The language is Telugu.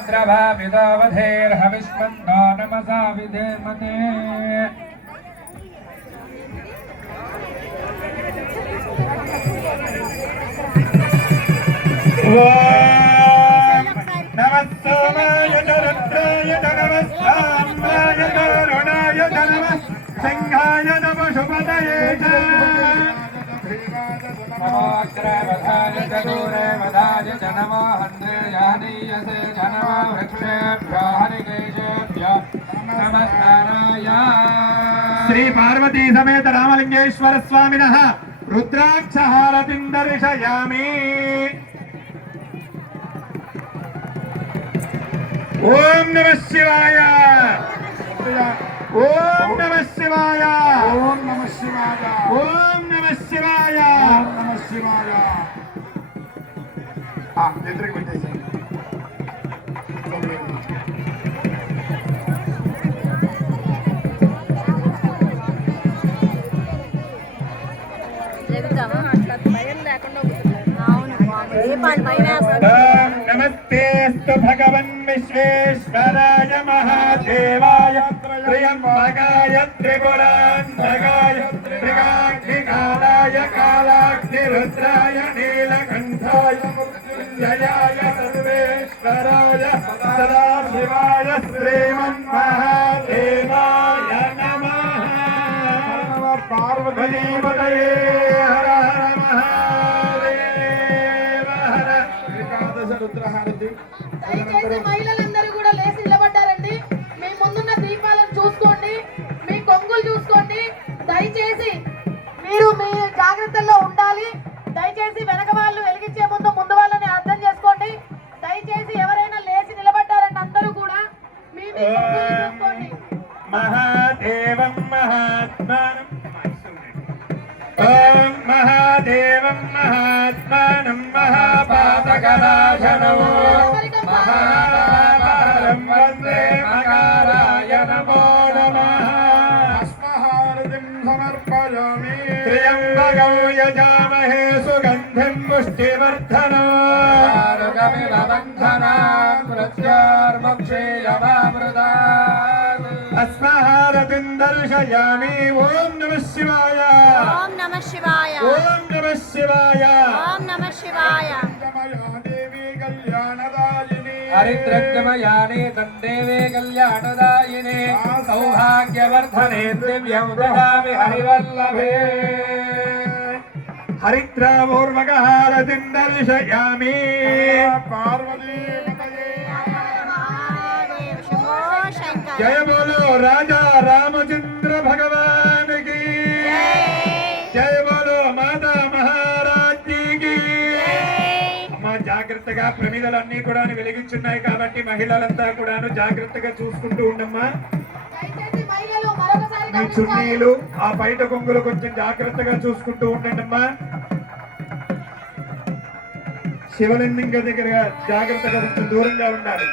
रुद्रभाविदोऽवधेर्हविष्मन्नो नमसा विधेमते नमः सोमाय च रुद्राय च नमः साम्राय च वरुणाय च नमः सिंहाय च पशुपतये च नमोऽग्रवधाय च दूरवधाय च नमो हन्त्रेयानीयसे च नमो वृक्षेभ्यो हरिकेशेभ्यो नमस्काराय श्री पार्वती समेत रामलिंगेश्वर स्वामिनः रुद्राक्षहारतिं दर्शयामि ओम नमः शिवाय ओम नमः शिवाय ओम नमः शिवाय ओम नमः शिवाय ओम नमः शिवाय नेत्रक పెట్టేసి జరుగుతామా అట్లా భయం లేకుండా అవును ఏ పాలు భయం नमस्तेस्तु भगवन् विश्वेश्वराय महादेवाय त्र्यम्बकाय त्रिपुरान्तकाय त्रिकाग्निकालाय कालाग्निरुद्राय नीलकण्ठाय मृत्युञ्जयाय सर्वेश्वराय सदाशिवाय श्रीमन्महादेवाय नमः पार्वतीपतये हर हर దయచేసి మహిళలందరూ కూడా లేచి నిలబడ్డారండి. మీ ముందున్న దీపాలను చూసుకోండి, మీ కొంగులు చూసుకోండి. దయచేసి మీరు మీ జాగ్రత్తల్లో ఉండాలి. దయచేసి వెనక వాళ్ళు వెలిగించే ముందు ముందు వాళ్ళని అర్థం చేసుకోండి. దయచేసి ఎవరైనా లేచి నిలబడ్డారండి అందరూ కూడా మీ కొంగులు చూసుకోండి. మహాదేవం మహాత్మానం ఓం మహాదేవం మహాత్మానం మహాపాతకనాశనో మహాపారం వందే మకారాయ నమో నమః అస్మహారతిం సమర్పయామి త్ర్యంబకం యజామహే సుగంధిం పుష్టివర్ధనం ఆరోగ్యమివ బంధనాన్ మృత్యోర్ముక్షేయమామృతాత్ अस्महारतिं दर्शयामि ओम नमः शिवाय ओम नमः शिवाय ओम नमः शिवाय ओम नमः शिवाय देवी कल्याणदायिनी हरिद्रगमयाने तन्देवे कल्याणदायिने सौभाग्यवर्धने दिव्यं ददामि हरिवल्लभे हरिद्रापूर्वकहारतिं दर्शयामि पार्वती जय बोलो राजा रामचंद्र भगवान की जय बोलो माता महाराज की అమ్మా జాగ్రత్తగా ప్రమిదలన్నీ కూడా వెలిగించున్నాయి కాబట్టి మహిళలంతా కూడా జాగ్రత్తగా చూసుకుంటూ ఉండమ్మా. మీ చున్నీలు ఆ బయట కొంగులు కొంచెం జాగ్రత్తగా చూసుకుంటూ ఉండండి అమ్మా. శివలింగం దగ్గరగా జాగ్రత్తగా కొంచెం దూరంగా ఉండాలి.